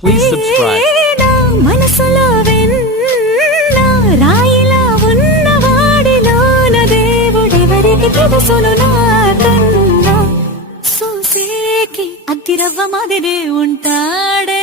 Please subscribe. మనసులో వెన్న రాయిలా ఉన్నవాడిలోన దేవుడెవరికి తెలుసును నాకన్నా చూసేకి అద్దిరవ్వ మాదిరి ఉంటాడే